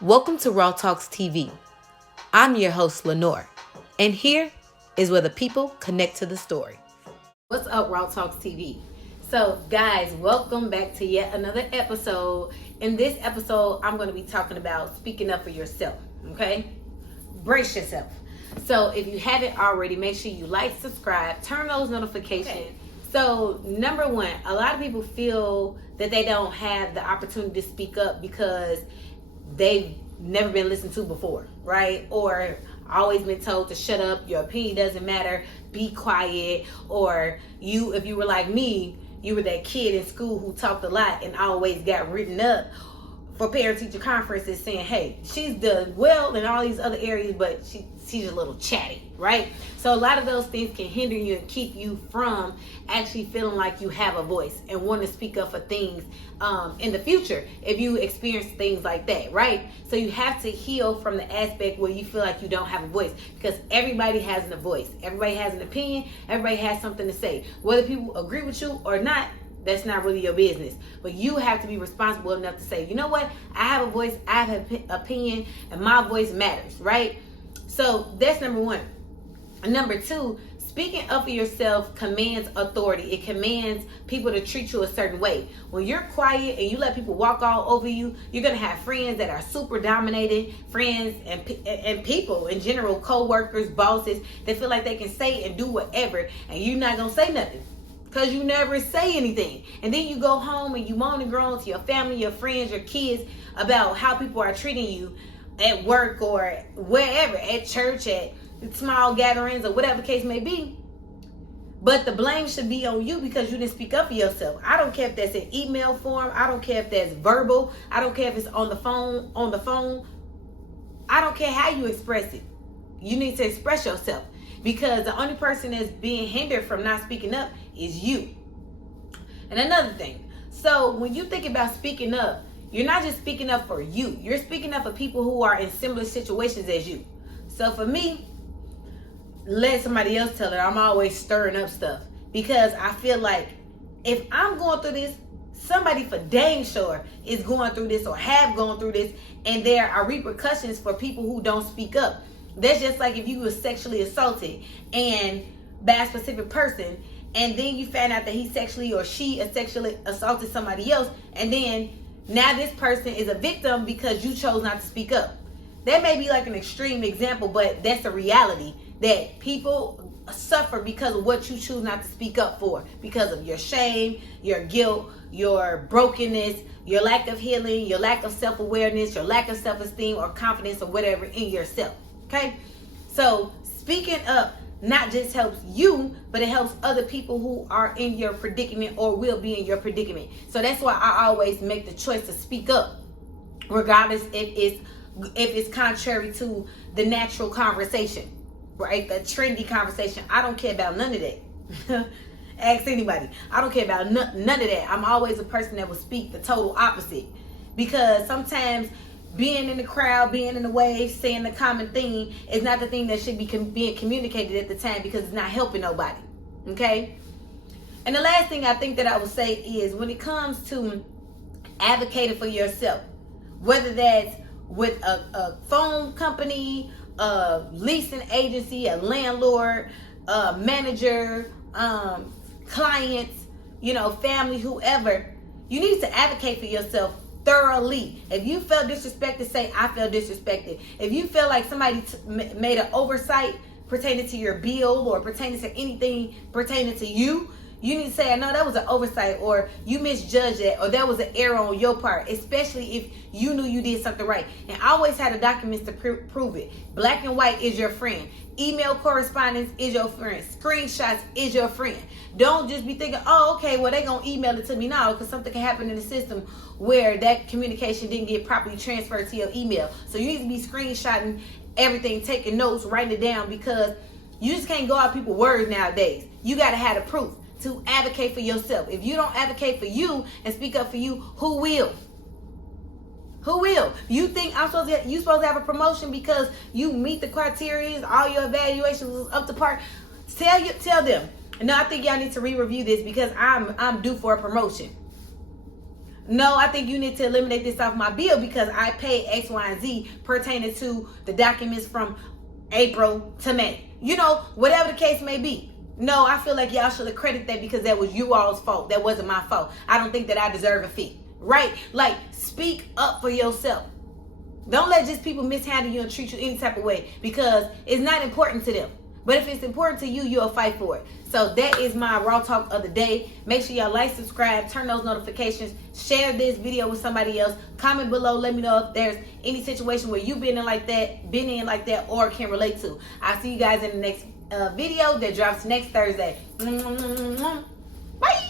Welcome to Raw Talks TV. I'm your host, Lenore, and here is where the people connect to the story. What's up, Raw Talks TV? So, guys, welcome back to yet another episode. In this episode, I'm going to be talking about speaking up for yourself, okay? Brace yourself. So, if you haven't already, make sure you like, subscribe, turn those notifications. Okay. So, number one, a lot of people feel that they don't have the opportunity to speak up because they've never been listened to before, right? Or always been told to shut up, your opinion doesn't matter, be quiet. Or if you were like me, you were that kid in school who talked a lot and always got written up for parent-teacher conferences saying, hey, she's done well in all these other areas, but she's a little chatty, right? So a lot of those things can hinder you and keep you from actually feeling like you have a voice and want to speak up for things in the future if you experience things like that, right? So you have to heal from the aspect where you feel like you don't have a voice, because everybody has a voice. Everybody has an opinion. Everybody has something to say. Whether people agree with you or not, that's not really your business. But you have to be responsible enough to say, you know what? I have a voice, I have an opinion, and my voice matters, right? So that's number one. And number two, speaking up for yourself commands authority. It commands people to treat you a certain way. When you're quiet and you let people walk all over you, you're going to have friends that are super dominated, friends and people in general, co-workers, bosses, that feel like they can say and do whatever, and you're not going to say nothing, because you never say anything. And then you go home and you moan and groan to your family, your friends, your kids about how people are treating you at work or wherever, at church, at small gatherings, or whatever the case may be. But the blame should be on you because you didn't speak up for yourself. I don't care if that's in email form. I don't care if that's verbal. I don't care if it's on the phone. I don't care how you express it. You need to express yourself, because the only person that's being hindered from not speaking up is you. And another thing, so when you think about speaking up, you're not just speaking up for you. You're speaking up for people who are in similar situations as you. So for me, let somebody else tell it. I'm always stirring up stuff, because I feel like if I'm going through this, somebody for dang sure is going through this or have gone through this, and there are repercussions for people who don't speak up. That's just like if you were sexually assaulted and by a specific person, and then you find out that he sexually or she sexually assaulted somebody else, and then now this person is a victim because you chose not to speak up. That may be like an extreme example, but that's a reality, that people suffer because of what you choose not to speak up for, because of your shame, your guilt, your brokenness, your lack of healing, your lack of self-awareness, your lack of self-esteem or confidence or whatever in yourself. Okay? So speaking up not just helps you, but it helps other people who are in your predicament or will be in your predicament. So that's why I always make the choice to speak up, regardless if it's contrary to the natural conversation, right? The trendy conversation. I don't care about none of that. Ask anybody. I don't care about none of that. I'm always a person that will speak the total opposite, because sometimes being in the crowd, being in the wave, saying the common thing is not the thing that should be being communicated at the time, because it's not helping nobody. Okay? And the last thing I think that I would say is, when it comes to advocating for yourself, whether that's with a phone company, a leasing agency, a landlord, a manager, clients, family, whoever, you need to advocate for yourself thoroughly. If you felt disrespected, say, I felt disrespected. If you feel like somebody made an oversight pertaining to your bill or pertaining to anything pertaining to you, you need to say, I know that was an oversight, or you misjudged it, or that was an error on your part, especially if you knew you did something right. And always have the documents to prove it. Black and white is your friend. Email correspondence is your friend. Screenshots is your friend. Don't just be thinking, oh, okay, well, they're going to email it to me now, because something can happen in the system where that communication didn't get properly transferred to your email. So you need to be screenshotting everything, taking notes, writing it down, because you just can't go out people's words nowadays. You got to have the proof to advocate for yourself. If you don't advocate for you and speak up for you, who will? Who will? You think you supposed to have a promotion because you meet the criteria, all your evaluations is up to par? Tell them. No, I think y'all need to re-review this, because I'm due for a promotion. No, I think you need to eliminate this off my bill because I paid X, Y, and Z pertaining to the documents from April to May. You know, whatever the case may be. No, I feel like y'all should accredit that because that was you all's fault. That wasn't my fault. I don't think that I deserve a fee. Right? Like, speak up for yourself. Don't let just people mishandle you and treat you any type of way because it's not important to them. But if it's important to you, you'll fight for it. So that is my Raw Talk of the day. Make sure y'all like, subscribe, turn those notifications, share this video with somebody else. Comment below, let me know if there's any situation where you've been in like that, or can relate to. I'll see you guys in the next video that drops next Thursday. Bye.